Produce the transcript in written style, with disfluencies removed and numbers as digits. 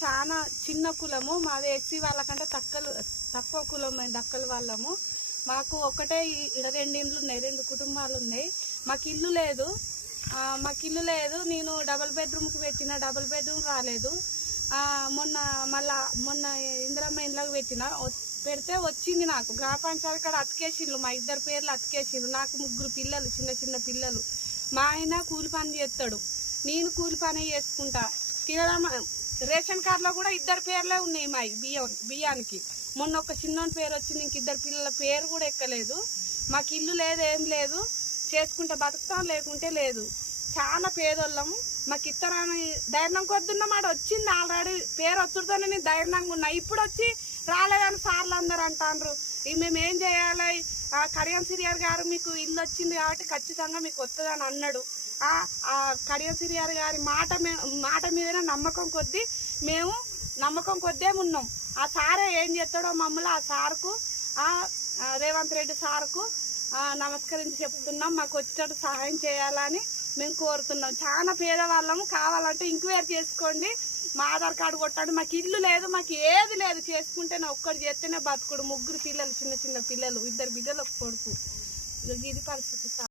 చాలా చిన్న కులము మాది. ఎస్సీ వాళ్ళకంటే తక్కువ కులం దక్కల వాళ్ళము. మాకు ఒకటే ఇక్కడ 2 ఇండ్లు ఉన్నాయి, 2 కుటుంబాలు ఉన్నాయి. మాకు ఇల్లు లేదు. నేను డబుల్ బెడ్రూమ్కి పెట్టిన, డబుల్ బెడ్రూమ్ రాలేదు. మొన్న ఇందిరమ్మ ఇండ్లకు పెడితే వచ్చింది. నాకు గ్రామ పంచాయతీ కాడ అతికేసిండ్రు, మా 2 పేర్లు అతికేసిండ్రు. నాకు 3 పిల్లలు, చిన్న పిల్లలు. మా ఆయన కూలి పని చేస్తాడు, నేను కూలి పని చేసుకుంటా. తినడం రేషన్ కార్డులో కూడా 2 పేర్లే ఉన్నాయి మా బియ్యానికి. మొన్న ఒక చిన్నోని పేరు వచ్చింది, ఇంక 2 పిల్లల పేరు కూడా ఎక్కలేదు. మాకు ఇల్లు లేదు, ఏం లేదు. చేసుకుంటే బతుకుతాం, లేకుంటే లేదు. చాలా పేదోళ్ళము. మాకు ఇతరాని ధైర్యం కొద్దున్న మాట వచ్చింది. ఆల్రెడీ పేరు వచ్చుడుతోనే నేను ధైర్యంగా ఉన్నా. ఇప్పుడు వచ్చి రాలేదని సార్లు అందరు అంటారు. ఇక మేము ఏం చేయాలి? కడియం సిరియార్ గారు మీకు ఇల్లు వచ్చింది కాబట్టి ఖచ్చితంగా మీకు వస్తుందని అన్నాడు. ఆ కడియం సిరియార్ గారి మాట మీదనే నమ్మకం కొద్దే ఉన్నాం. ఆ సారే ఏం చేస్తాడో మమ్మల్ని ఆ సార్కు, రేవంత్ రెడ్డి సార్కు నమస్కరించి చెప్తున్నాం. మాకు వచ్చేటట్టు సహాయం చేయాలని మేము కోరుతున్నాం. చాలా పేదవాళ్ళము. కావాలంటే ఎంక్వైరీ చేసుకోండి, మా ఆధార్ కార్డు కొట్టండి. మాకు ఇల్లు లేదు, మాకు ఏది లేదు. చేసుకుంటేనే ఒక్కడు చేస్తేనే బతుకుడు. 3 పిల్లలు, చిన్న పిల్లలు, 2 బిడ్డలు, ఒక కొడుకు. ఇది పరిస్థితి.